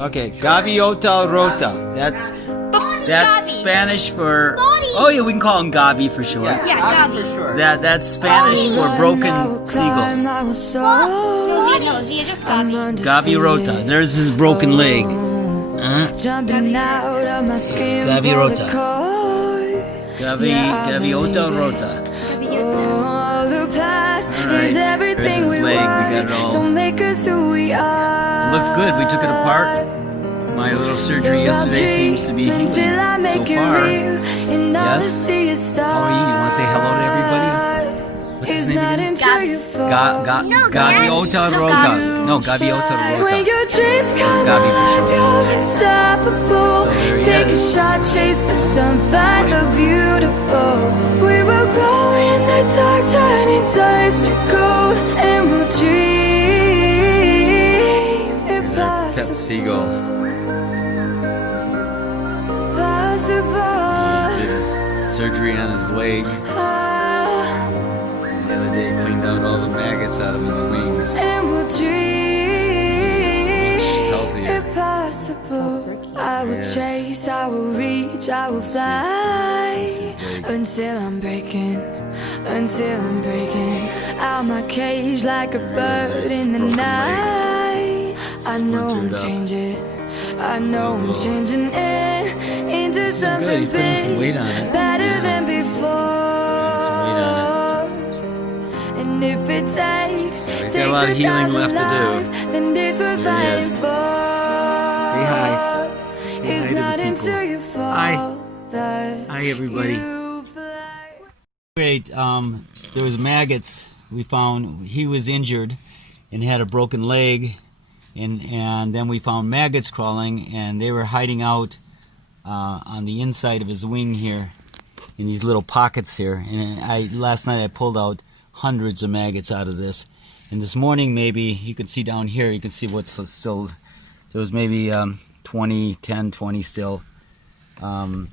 Okay, Gaviota rota. That's Spanish for. Oh yeah, we can call him Gabi for sure. Yeah, Gabi. For sure. That's Spanish for broken seagull. No, Z is just Gabi. Gaviota. There's his broken leg. It's Gaviota. Gaviota rota. Alright, there's his leg. We got it all. Looked good. We took it apart. My little surgery yesterday seems to be healing so far. Yes. How are you? You want to say hello to everybody? What's his name again? Gaviota rota. No, Gaviota rota. Gabi for sure. Take a shot, chase the sun, find the beautiful. We will go in the dark, turning dust to gold, and we'll dream Pet seagull. Surgery on his leg. The other day cleaned out all the maggots out of his wings. And we'll dream healthier. impossible. I will chase, I will reach, I will fly until I'm breaking out my cage like a bird in the night. I know I'm changing, into something big, better than before. And if it takes got a lot of healing left to do. then it's worth fighting for. Say hi. Say It's hi not to the until people. you fall Hi. that Hi everybody. you fly. Great. There was maggots we found. He was injured and had a broken leg, and then we found maggots crawling, and they were hiding out on the inside of his wing here, in these little pockets here. And last night I pulled out hundreds of maggots out of this, and this morning maybe you can see down here. You can see what's still. There was maybe 20 still, I'm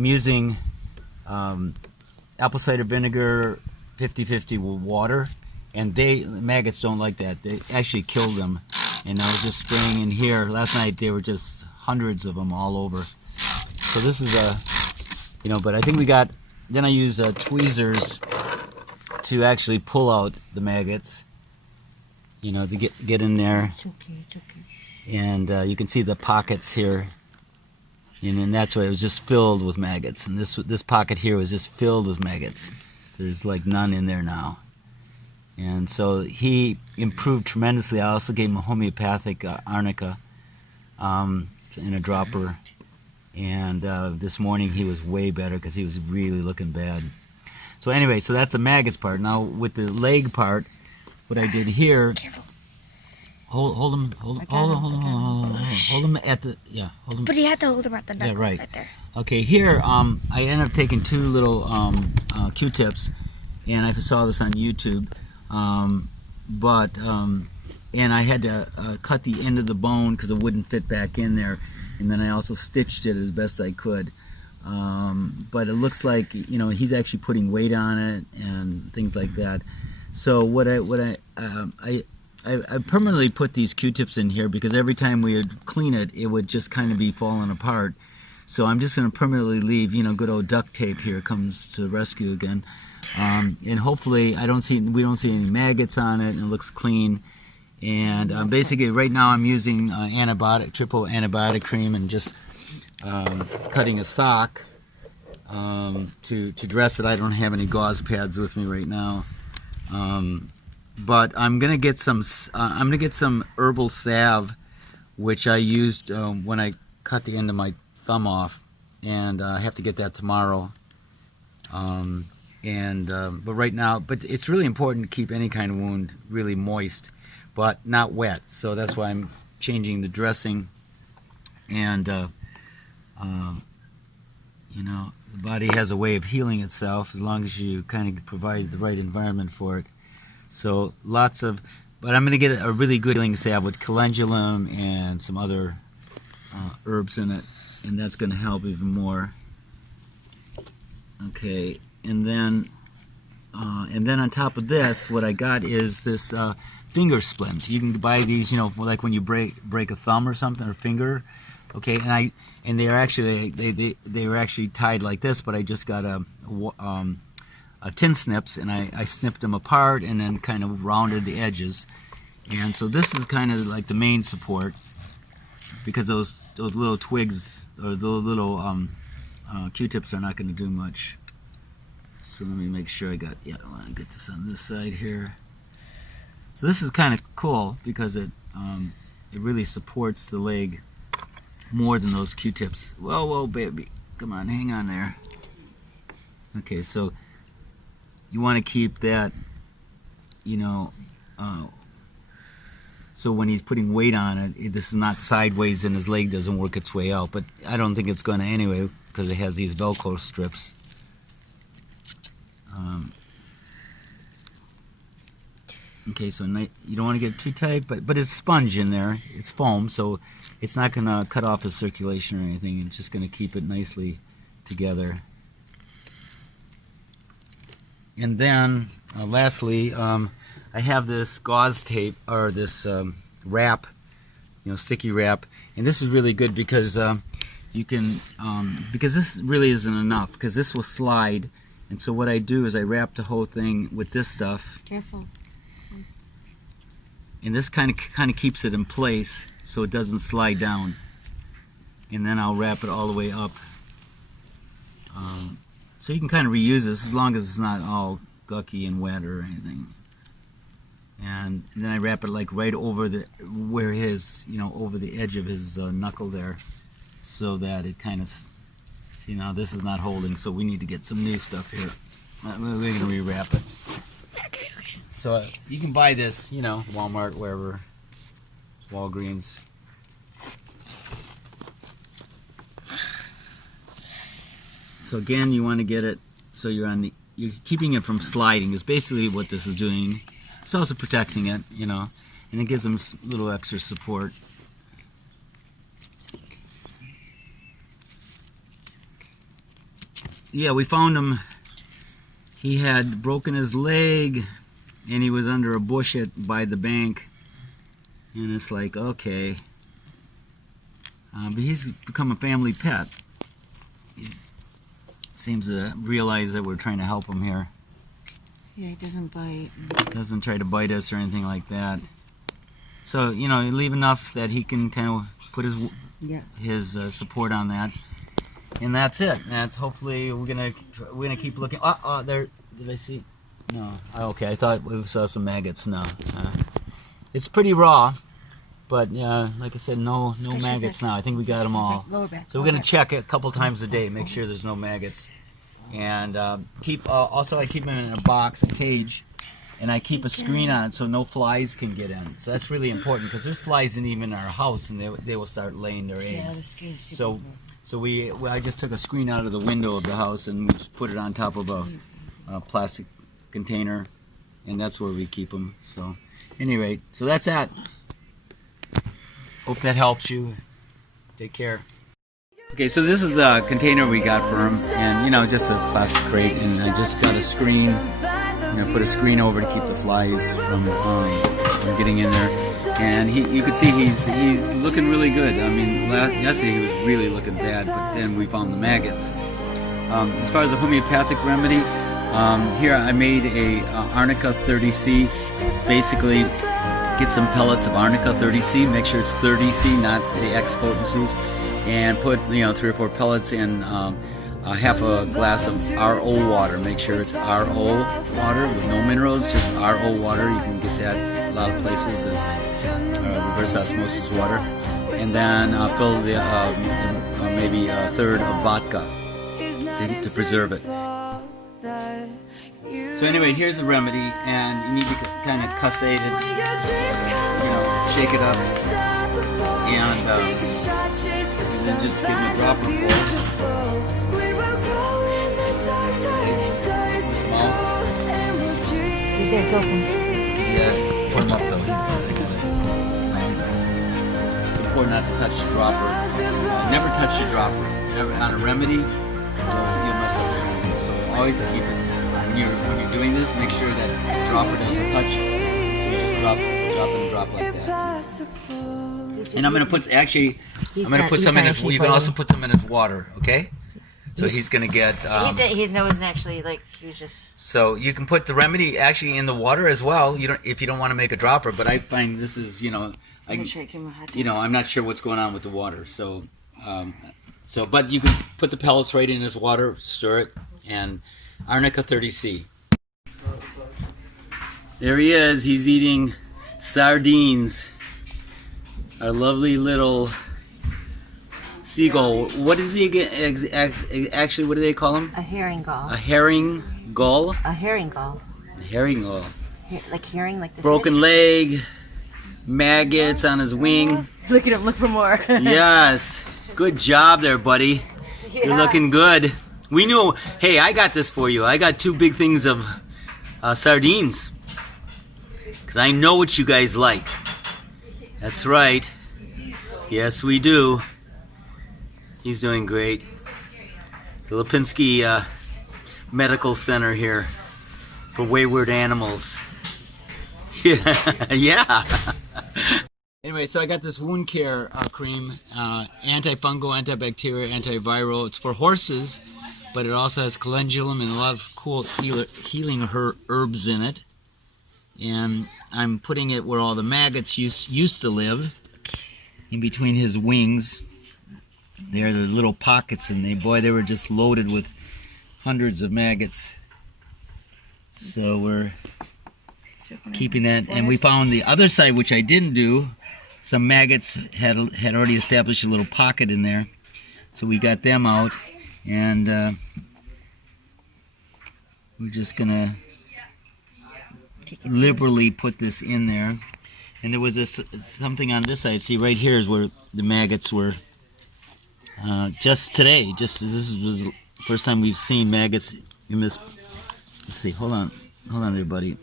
using apple cider vinegar 50-50 with water, and maggots don't like that. They actually kill them, and I was just spraying in here. Last night they were just hundreds of them all over. So this is but I think then I use tweezers to actually pull out the maggots, to get in there. It's okay. And you can see the pockets here, and that's why it was just filled with maggots. And this pocket here was just filled with maggots. So there's like none in there now. And so he improved tremendously. I also gave him a homeopathic arnica in a dropper. And this morning he was way better because he was really looking bad. So anyway, so that's the maggots part. Now with the leg part, what I did here. Careful. Hold him at the, hold him. But you have to hold him at the knuckle, right there. Okay, here, I ended up taking two little Q-tips, and I saw this on YouTube, and I had to cut the end of the bone because it wouldn't fit back in there, and then I also stitched it as best I could. But it looks like, he's actually putting weight on it and things like that. So I permanently put these Q-tips in here because every time we would clean it, it would just kind of be falling apart. So I'm just going to permanently leave, good old duct tape here comes to the rescue again. And hopefully we don't see any maggots on it, and it looks clean. And basically right now I'm using triple antibiotic cream, and just cutting a sock to dress it. I don't have any gauze pads with me right now. But I'm gonna get some herbal salve, which I used when I cut the end of my thumb off, and I have to get that tomorrow. But right now, but it's really important to keep any kind of wound really moist, but not wet. So that's why I'm changing the dressing. And the body has a way of healing itself as long as you kind of provide the right environment for it. So but I'm going to get a really good healing salve with calendulum and some other herbs in it, and that's going to help even more. Okay, and then on top of this, what I got is this finger splint. You can buy these, you know, for like when you break a thumb or something or finger. Okay, and they are actually they were actually tied like this, but I just got a tin snips, and I snipped them apart and then kind of rounded the edges. And so this is kind of like the main support, because those little twigs or those little Q-tips are not going to do much. So let me make sure I want to get this on this side here. So this is kind of cool because it really supports the leg more than those Q-tips. Whoa, baby, come on, hang on there. Okay, so you want to keep that, you know, so when he's putting weight on it, this is not sideways and his leg doesn't work its way out. But I don't think it's going to anyway, because it has these Velcro strips. Okay, so you don't want to get it too tight, but it's sponge in there. It's foam, so it's not going to cut off his circulation or anything. It's just going to keep it nicely together. And then, lastly, I have this gauze tape, or this wrap, you know, sticky wrap. And this is really good because you can, because this really isn't enough, because this will slide. And so what I do is I wrap the whole thing with this stuff. Careful. And this kind of keeps it in place so it doesn't slide down. And then I'll wrap it all the way up. So you can kind of reuse this as long as it's not all gucky and wet or anything. And then I wrap it like right over where his, you know, over the edge of his knuckle there, so that it kind of, see, now this is not holding, so we need to get some new stuff here. We're going to rewrap it. So you can buy this, you know, Walmart, wherever, Walgreens. So again, you want to get it so you're keeping it from sliding is basically what this is doing. It's also protecting it, you know, and it gives them a little extra support. Yeah, we found him. He had broken his leg, and he was under a bush by the bank. And it's like, okay. But he's become a family pet. He seems to realize that we're trying to help him here. Yeah, he doesn't bite. Doesn't try to bite us or anything like that. So, you know, you leave enough that he can kind of put his support on that. And that's it. That's hopefully we're gonna keep looking. There. Did I see? No. Okay, I thought we saw some maggots. No. It's pretty raw, but like I said, no maggots now. I think we got them all. Lower back. So we're gonna check it a couple times a day, make sure there's no maggots, and also I keep them in a box, a cage, and I keep a screen on it so no flies can get in. So that's really important because there's flies even in our house, and they will start laying their eggs. Yeah, the screen's super So. low. So I just took a screen out of the window of the house and we just put it on top of a plastic container, and that's where we keep them. So, at any rate, so that's that. Hope that helps you. Take care. Okay, so this is the container we got for him, and you know, just a plastic crate, and I just got a screen. You know, put a screen over to keep the flies from getting in there. And you can see he's looking really good. I mean, yesterday he was really looking bad, but then we found the maggots. As far as a homeopathic remedy, here I made a Arnica 30C. Basically, get some pellets of Arnica 30C. Make sure it's 30C, not the X potencies, and put 3 or 4 pellets in half a glass of RO water. Make sure it's RO water with no minerals, just RO water. You can get that a lot of places as reverse osmosis water. And then fill the maybe a third of vodka to preserve it. So anyway, here's the remedy, and you need to kind of cassate it, shake it up, and then just give them a dropper full. There, it's open. Yeah, pour them up though. It's important not to touch the dropper. Never touch the dropper. Never, on a remedy, you'll mess up the remedy. So always keep it, when you're doing this, make sure that the dropper doesn't touch it. So just drop and drop like that. Impossible. And I'm gonna put I'm gonna not- put he's some in not his. actually You can also putting- put some in his water, okay? So he's gonna get. His nose isn't actually like he was just. So you can put the remedy actually in the water as well. You don't if you don't want to make a dropper. But I find this is I'm gonna shake him a hot I'm not sure what's going on with the water. So but you can put the pellets right in his water, stir it, and Arnica 30C. There he is. He's eating sardines. Our lovely little seagull. What is he again? Actually, what do they call him? A herring gull. A herring gull? A herring gull. A herring gull. Like herring, like the Broken leg, maggots on his wing. Look at him. Look for more. Yes. Good job there, buddy. You're looking good. We knew. Hey, I got this for you. I got 2 big things of sardines. Because I know what you guys like. That's right. Yes, we do. He's doing great. The Lipinski Medical Center here for wayward animals. Yeah. Anyway, so I got this wound care cream, antifungal, antibacterial, antiviral. It's for horses, but it also has calendulum and a lot of cool healing herbs in it. And I'm putting it where all the maggots used to live, in between his wings. They're the little pockets, and they were just loaded with hundreds of maggots. So we're keeping that, and we found the other side, which I didn't do. Some maggots had already established a little pocket in there, so we got them out, and we're just gonna liberally put this in there. And there was something on this side. See, right here is where the maggots were. Just today, this was the first time we've seen maggots in this. Let's see, hold on there, buddy.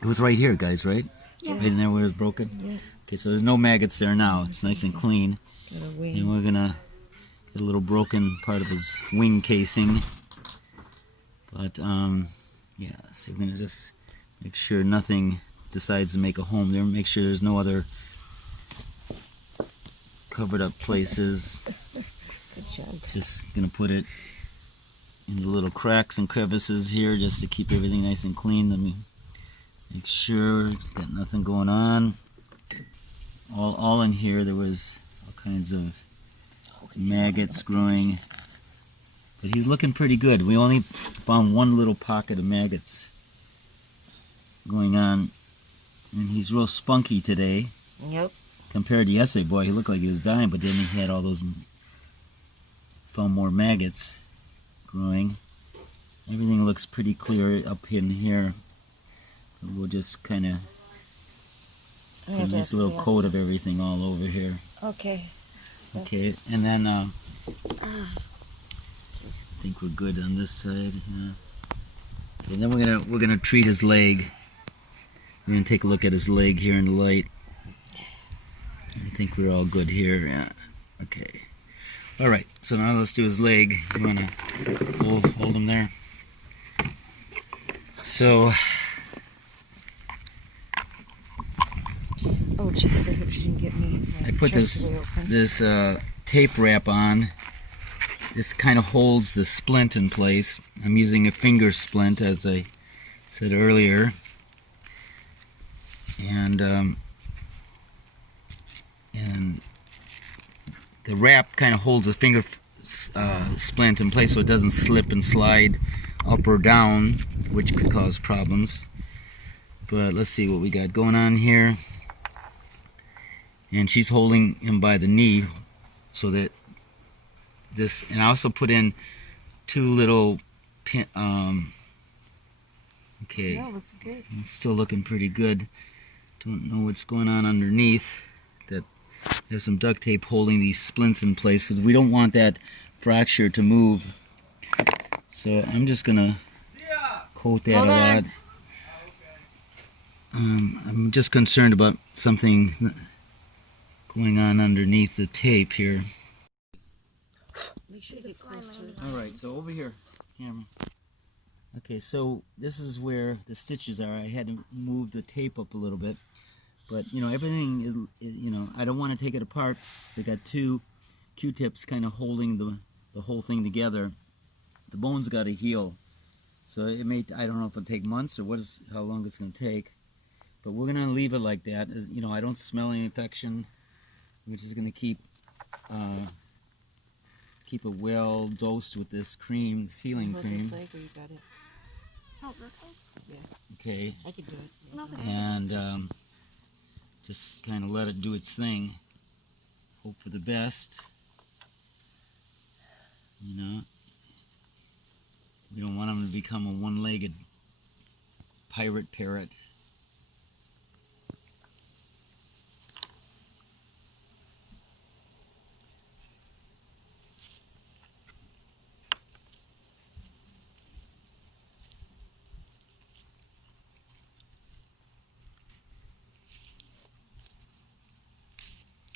It was right here, guys, right? Yeah. Right in there where it was broken? Yeah. Okay, so there's no maggots there now. It's nice and clean. And we're gonna get a little broken part of his wing casing. But, yeah, so we're gonna just make sure nothing decides to make a home there. Make sure there's no other covered up places. Good job. Just gonna put it in the little cracks and crevices here just to keep everything nice and clean. Let me make sure got nothing going on. All in here there was all kinds of maggots growing, but he's looking pretty good. We only found one little pocket of maggots going on, and he's real spunky today. Yep. Compared to yesterday, boy, he looked like he was dying, but then he had all those, found more maggots growing. Everything looks pretty clear up in here. We'll just kind of put this little coat of everything all over here. Okay. Okay, and then I think we're good on this side. Yeah. Okay, then we're gonna treat his leg. We're gonna take a look at his leg here in the light. I think we're all good here. Yeah. Okay. All right. So now let's do his leg. You wanna hold him there? So. Oh, jeez, I hope she didn't get me. I put this tape wrap on. This kind of holds the splint in place. I'm using a finger splint, as I said earlier, and the wrap kind of holds the finger splint in place so it doesn't slip and slide up or down, which could cause problems. But let's see what we got going on here. And she's holding him by the knee so that this, and I also put in 2 little pin, okay. Yeah, looks good. It's still looking pretty good. Don't know what's going on underneath. That there's some duct tape holding these splints in place because we don't want that fracture to move. So I'm just gonna coat that a lot. I'm just concerned about something going on underneath the tape here. Make sure you get close to it. All right, so over here, camera. Okay, so this is where the stitches are. I had to move the tape up a little bit, but you know, everything is you know, I don't want to take it apart because I got two Q-tips kind of holding the whole thing together. The bone's got to heal, so it may, I don't know if it'll take months or how long it's going to take, but we're going to leave it like that. You know, I don't smell any infection. We're just going to keep it well dosed with this cream, this healing cream. This leg where you got it. Oh, this one? Yeah, Okay, I could do it. No, it's okay. and just kind of let it do its thing. Hope for the best. You know, we don't want him to become a one-legged pirate parrot.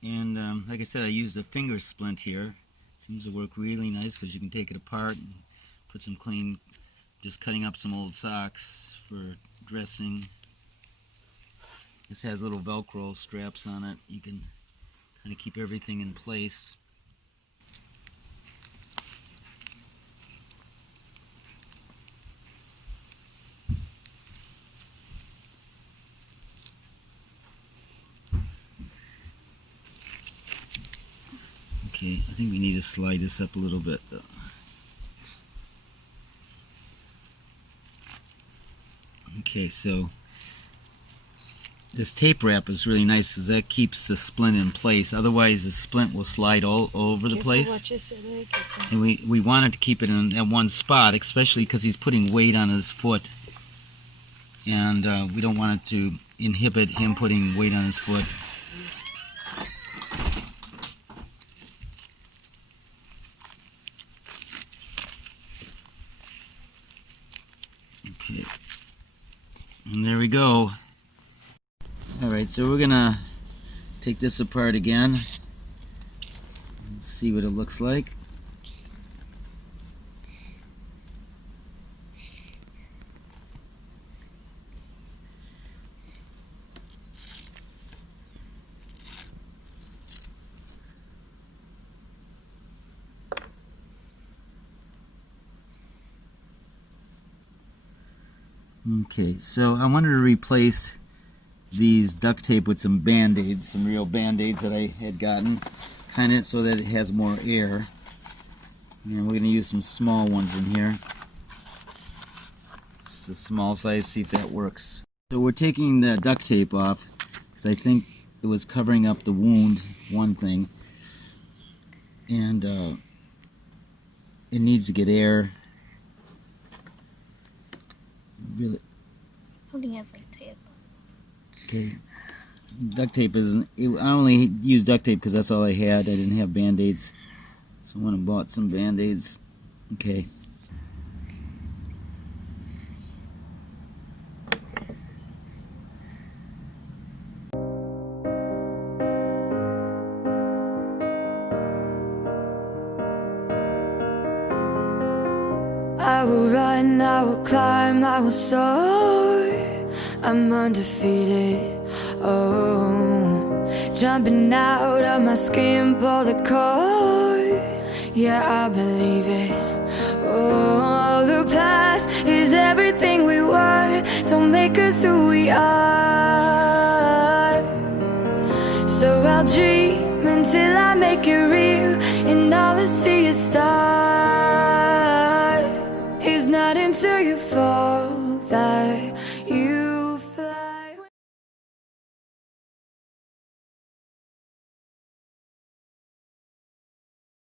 And like I said, I used a finger splint here. Seems to work really nice because you can take it apart and put some clean, just cutting up some old socks for dressing. This has little Velcro straps on it. You can kind of keep everything in place. Okay, I think we need to slide this up a little bit though. Okay, so this tape wrap is really nice because that keeps the splint in place. Otherwise the splint will slide all over the place. Watch this leg. And we wanted to keep it in that one spot, especially because he's putting weight on his foot. And we don't want it to inhibit him putting weight on his foot. Okay, and there we go. Alright, so we're gonna take this apart again and see what it looks like. Okay, so I wanted to replace these duct tape with some band-aids, some real band-aids that I had gotten, kind of so that it has more air. And we're going to use some small ones in here. It's the small size, see if that works. So we're taking the duct tape off because I think it was covering up the wound, one thing. And it needs to get air. Really. Holding has like tape. Okay. Duct tape isn't. I only used duct tape because that's all I had. I didn't have band-aids. So I went and bought some band-aids. Okay. I will run, I will climb, I will soar. I'm undefeated, oh. Jumping out of my skin, pull the cord. Yeah, I believe it. Oh, the past is everything we were. Don't make us who we are. So I'll dream